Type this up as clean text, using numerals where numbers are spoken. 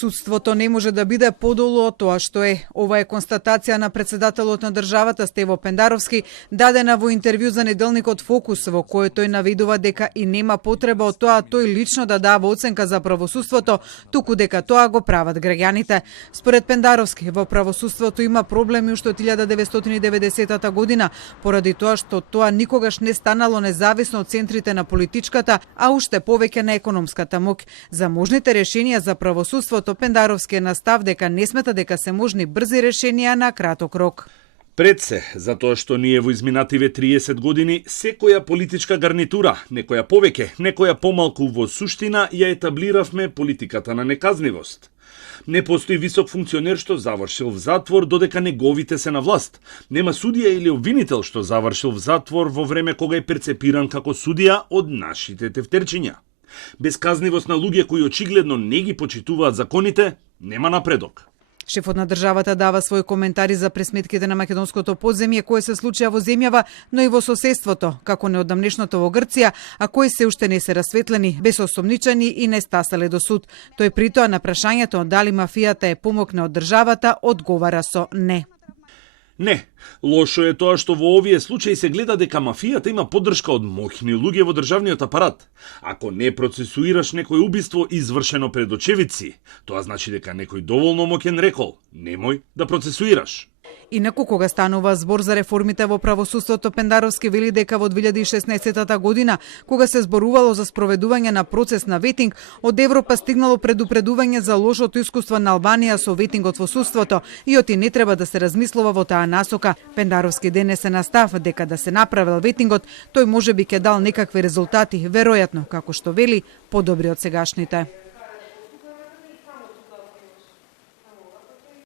Судството не може да биде подолу од тоа што е. Ова е констатација на председателот на државата Стево Пендаровски, дадена во интервју за неделникот Фокус, во кој тој наведува дека и нема потреба од тоа тој лично да дава оценка за правосудството, туку дека тоа го прават граѓаните. Според Пендаровски, во правосудството има проблеми уште од 1990 година, поради тоа што тоа никогаш не станало независно од центрите на политичката, а уште повеќе на економската моќ. За можните решенија за правосудството Пендаровски е на став дека не смета дека се можни брзи решенија на краток рок. Пред се, затоа што ние во изминативе 30 години, секоја политичка гарнитура, некоја повеќе, некоја помалку во суштина, ја етаблиравме политиката на неказнивост. Не постои висок функционер што завршил в затвор додека неговите се на власт. Нема судија или обвинител што завршил в затвор во време кога е перцепиран како судија од нашите тефтерчиња. Без казнивост на луѓе кои очигледно не ги почитуваат законите, нема напредок. Шефот на државата дава своји коментари за пресметките на македонското подземје кои се случија во земјава, но и во соседството, како неодамнешното во Грција, а кои се уште не се расветлени, без осомничани и не стаселе до суд. Тој притоа на прашањето дали мафијата е помокне од државата, одговара со не. Не, лошо е тоа што во овие случаи се гледа дека мафијата има поддршка од моќни луѓе во државниот апарат. Ако не процесуираш некој убиство извршено пред очевидци, тоа значи дека некој доволно моќен рекол: немој да процесуираш. Инаку, кога станува збор за реформите во правосудството, Пендаровски вели дека во 2016 година, кога се зборувало за спроведување на процес на ветинг, од Европа стигнало предупредување за лошото искуство на Албанија со ветингот во судството и оти не треба да се размислува во таа насока. Пендаровски денес се настав дека да се направил ветингот, тој можеби ќе дал некакви резултати, веројатно, како што вели, подобри од сегашните.